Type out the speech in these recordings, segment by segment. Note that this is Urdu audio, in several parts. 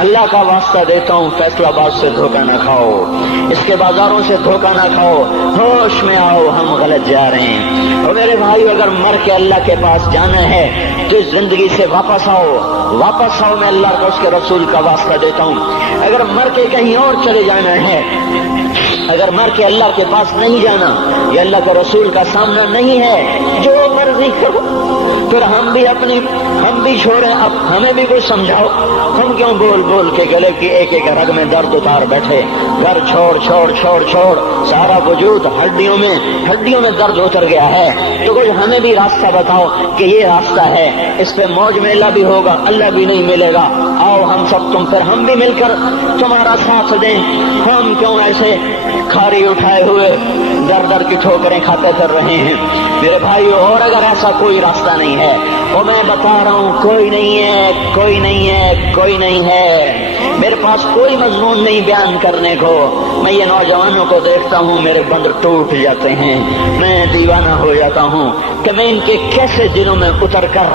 اللہ کا واسطہ دیتا ہوں فیصلہ آباد سے دھوکہ نہ کھاؤ، اس کے بازاروں سے دھوکہ نہ کھاؤ، ہوش میں آؤ، ہم غلط جا رہے ہیں۔ اور میرے بھائی اگر مر کے اللہ کے پاس جانا ہے تو اس زندگی سے واپس آؤ، واپس آؤ، میں اللہ کا اس کے رسول کا واسطہ دیتا ہوں۔ اگر مر کے کہیں اور چلے جانا ہے، اگر مر کے اللہ کے پاس نہیں جانا یا اللہ کے رسول کا سامنا نہیں ہے، جو مرضی کرو، پھر ہم بھی چھوڑیں، اب ہمیں بھی کچھ سمجھاؤ۔ ہم کیوں بول بول کے گلے کی ایک ایک رگ میں درد اتار بیٹھے، گھر چھوڑ چھوڑ چھوڑ چھوڑ، سارا وجود ہڈیوں میں درد اتر گیا ہے، تو کچھ ہمیں بھی راستہ بتاؤ کہ یہ راستہ ہے، اس پہ موج میلہ بھی ہوگا، اللہ بھی نہیں ملے گا۔ آؤ ہم سب پھر ہم بھی مل کر تمہارا ساتھ دیں۔ ہم کیوں ایسے کھاری اٹھائے ہوئے در در کی ٹھوکریں کھاتے پھر رہے ہیں؟ میرے بھائیو، اور اگر ایسا کوئی راستہ نہیں ہے، اور میں بتا رہا ہوں کوئی نہیں ہے، کوئی نہیں ہے، کوئی نہیں ہے، میرے پاس کوئی مضمون نہیں بیان کرنے کو۔ میں یہ نوجوانوں کو دیکھتا ہوں، میرے بندر ٹوٹ جاتے ہیں، میں دیوانہ ہو جاتا ہوں کہ میں ان کے کیسے دلوں میں اتر کر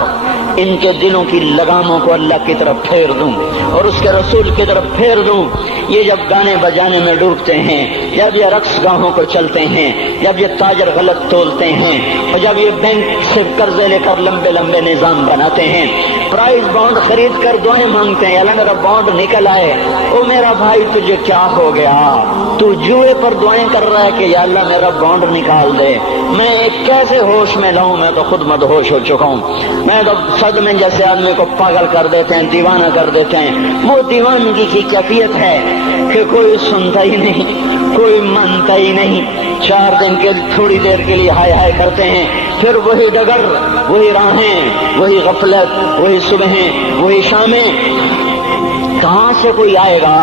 ان کے دلوں کی لگاموں کو اللہ کی طرف پھیر دوں اور اس کے رسول کی طرف پھیر دوں۔ یہ جب گانے بجانے میں ڈوبتے ہیں، جب یہ رقص گاہوں کو چلتے ہیں، جب یہ تاجر غلط تولتے ہیں، اور جب یہ بینک سے قرضے لے کر لمبے لمبے نظام بناتے ہیں، پرائز بانڈ خرید کر دعائیں مانگتے ہیں، اللہ میرا بانڈ نکل آئے۔ او میرا بھائی، تجھے کیا ہو گیا؟ تو جوئے پر دعائیں کر رہا ہے کہ یا اللہ میرا بانڈ نکال دے۔ میں کیسے ہوش میں لاؤں؟ میں تو خود مدہوش ہو چکا ہوں۔ میں تو صدمے جیسے آدمی کو پاگل کر دیتے ہیں، دیوانہ کر دیتے ہیں۔ وہ دیوانگی کی کیفیت ہے کہ کوئی سنتا ہی نہیں، کوئی مانتا ہی نہیں، 4 دن کے تھوڑی دیر کے لیے ہائے ہائے کرتے ہیں، پھر وہی ڈگر، وہی راہیں، وہی غفلت، وہی صبحیں، وہی شامیں۔ کہاں سے کوئی آئے گا؟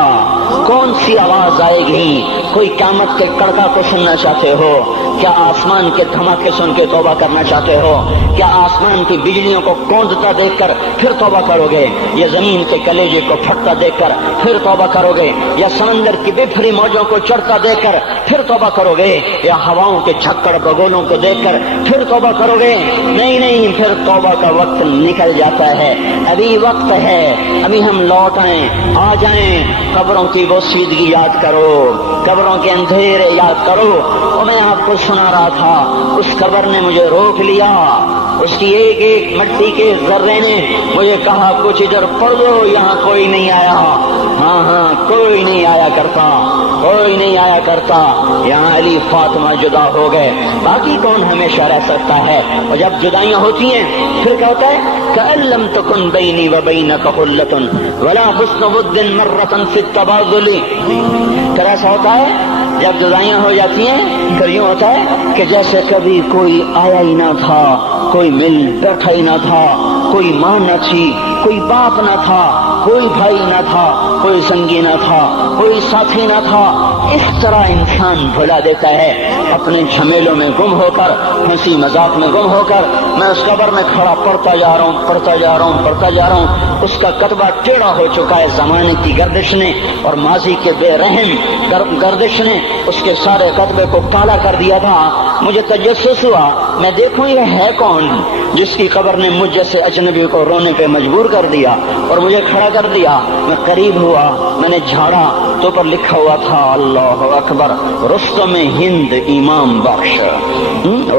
کون سی آواز آئے گی؟ کوئی قیامت کے کڑکا کو سننا چاہتے ہو؟ کیا آسمان کے دھماکے سن کے توبہ کرنا چاہتے ہو؟ کیا آسمان کی بجلیوں کو کوندتا دیکھ کر پھر توبہ کرو گے؟ یا زمین کے کلیجے کو پھٹتا دیکھ کر پھر توبہ کرو گے؟ یا سمندر کی بفری موجوں کو چڑھتا دیکھ کر پھر توبہ کرو گے؟ یا ہواؤں کے جھکڑ بگولوں کو دیکھ کر پھر توبہ کرو گے؟ نہیں نہیں، پھر توبہ کا وقت نکل جاتا ہے۔ ابھی وقت ہے، ابھی ہم لوٹ آئیں، آ جائیں۔ قبروں کی وہ سیدگی یاد کرو، قبروں کے اندھیرے یاد کرو۔ اور میں آپ کو سنا رہا تھا، اس قبر نے مجھے روک لیا، اس کی ایک ایک مٹی کے ذرے نے مجھے کہا کچھ ادھر پڑھ دو، یہاں کوئی نہیں آیا۔ ہاں کوئی نہیں آیا کرتا، کوئی نہیں آیا کرتا۔ یہاں علی فاطمہ جدا ہو گئے، باقی کون ہمیشہ رہ سکتا ہے؟ اور جب جدائیاں ہوتی ہیں پھر کیا ہوتا ہے؟ كأن لم تكن بيني وبينك خلة ولا حسن ود مرة في التبادل۔ پھر ایسا ہوتا ہے جب جدائیاں ہو جاتی ہیں، پھر یوں ہوتا ہے کہ جیسے کبھی کوئی آیا ہی نہ تھا، کوئی مل بیٹھا ہی نہ تھا، کوئی ماں نہ تھی، کوئی باپ نہ تھا، کوئی بھائی نہ تھا، کوئی سنگی نہ تھا، کوئی ساتھی نہ تھا۔ اس طرح انسان بھلا دیتا ہے اپنے جھمیلوں میں گم ہو کر، ہنسی مذاق میں گم ہو کر۔ میں اس قبر میں کھڑا پڑھتا جا رہا ہوں، پڑھتا جا رہا ہوں، پڑھتا جا رہا ہوں۔ اس کا کتبہ ٹیڑھا ہو چکا ہے، زمانے کی گردش نے اور ماضی کے بے رحم گردش نے اس کے سارے کتبے کو کالا کر دیا تھا۔ مجھے تجسس ہوا، میں دیکھوں یہ ہے کون جس کی قبر نے مجھ جیسے اجنبی کو رونے پہ مجبور کر دیا اور مجھے کھڑا کر دیا۔ میں قریب ہوا، میں نے جھاڑا تو پر لکھا ہوا تھا اللہ اکبر، رستم ہند امام بخش۔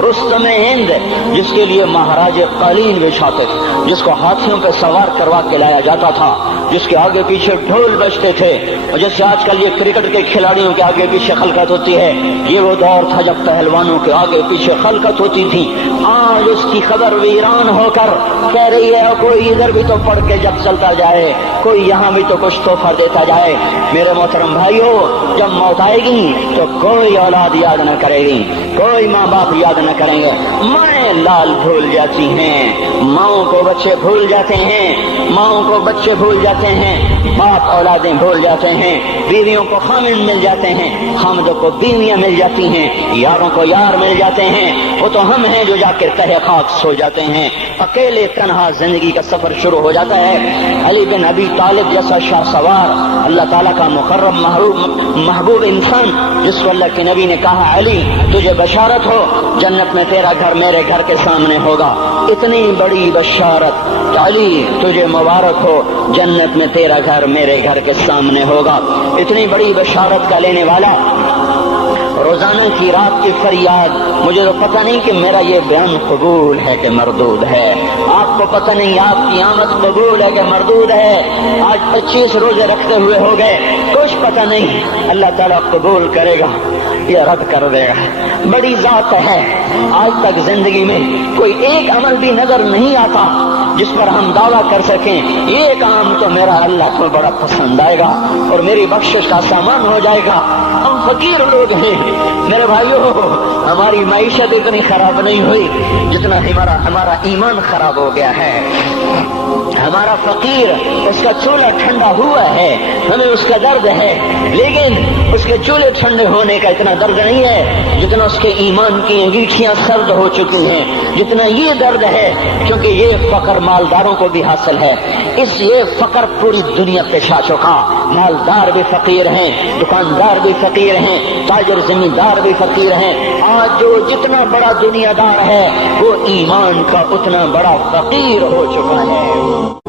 رستم ہند، جس کے لیے مہاراج قالین بچھاتے تھے، جس کو ہاتھیوں پہ سوار کروا کے لایا جاتا تھا، جس کے آگے پیچھے ڈھول بجتے تھے، اور جیسے آج کل یہ کرکٹ کے کھلاڑیوں کے آگے پیچھے خلقت ہوتی ہے، یہ وہ دور تھا جب پہلوانوں کے آگے پیچھے خلقت ہوتی تھی۔ آج اس کی خبر ویران ہو کر کہہ رہی ہے کوئی ادھر بھی تو پڑھ کے جب چلتا جائے، کوئی یہاں بھی تو کچھ تحفہ دیتا جائے۔ میرے محترم بھائیو، جب موت آئے گی تو کوئی اولاد یاد نہ کرے گی، کوئی ماں باپ یاد نہ کریں گے۔ مائیں لال بھول جاتی ہیں، ماؤں کو بچے بھول جاتے ہیں، ماؤں کو بچے بھول جاتے ہیں، باپ اولادیں بھول جاتے ہیں، بیویوں کو خامن مل جاتے ہیں، خامدوں کو بیویاں مل جاتی ہیں، یاروں کو یار مل جاتے ہیں، وہ تو ہم ہیں جو جا کے تہہ خاک سو جاتے ہیں، اکیلے تنہا زندگی کا سفر شروع ہو جاتا ہے۔ علی بن ابی طالب جیسا شاہ سوار، اللہ تعالیٰ کا مقرب محبوب انسان، جس کو اللہ کے نبی نے کہا علی تجھے بشارت ہو، جنت میں تیرا گھر میرے گھر کے سامنے ہوگا، اتنی بڑی بشارت، علی تجھے مبارک ہو، جنت میں تیرا گھر میرے گھر کے سامنے ہوگا، اتنی بڑی بشارت کا لینے والا، روزانہ کی رات کی فریاد، مجھے تو پتہ نہیں کہ میرا یہ بیان قبول ہے کہ مردود ہے، آپ کو پتہ نہیں آپ کی آمد قبول ہے کہ مردود ہے، آج 25 روزے رکھتے ہوئے ہو گئے، کچھ پتہ نہیں، اللہ تعالیٰ قبول کرے گا یا رد کر دے گا، بڑی ذات ہے۔ آج تک زندگی میں کوئی ایک عمل بھی نظر نہیں آتا جس پر ہم دعویٰ کر سکیں یہ کام تو میرا اللہ کو بڑا پسند آئے گا اور میری بخشش کا سامان ہو جائے گا۔ ہم فقیر لوگ ہیں میرے بھائیوں، ہماری معیشت اتنی خراب نہیں ہوئی جتنا ہمارا ایمان خراب ہو گیا ہے۔ ہمارا فقیر، اس کا چولہا ٹھنڈا ہوا ہے، ہمیں اس کا درد ہے، لیکن اس کے چولہے ٹھنڈے ہونے کا اتنا درد نہیں ہے جتنا اس کے ایمان کی انگیٹھیاں سرد ہو چکی ہیں، جتنا یہ درد ہے، کیونکہ یہ فقر مالداروں کو بھی حاصل ہے، یہ فقر پوری دنیا پہ چھا چکا، مالدار بھی فقیر ہیں، دکاندار بھی فقیر ہیں، تاجر زمیندار بھی فقیر ہیں، آج جو جتنا بڑا دنیا دار ہے وہ ایمان کا اتنا بڑا فقیر ہو چکا ہے۔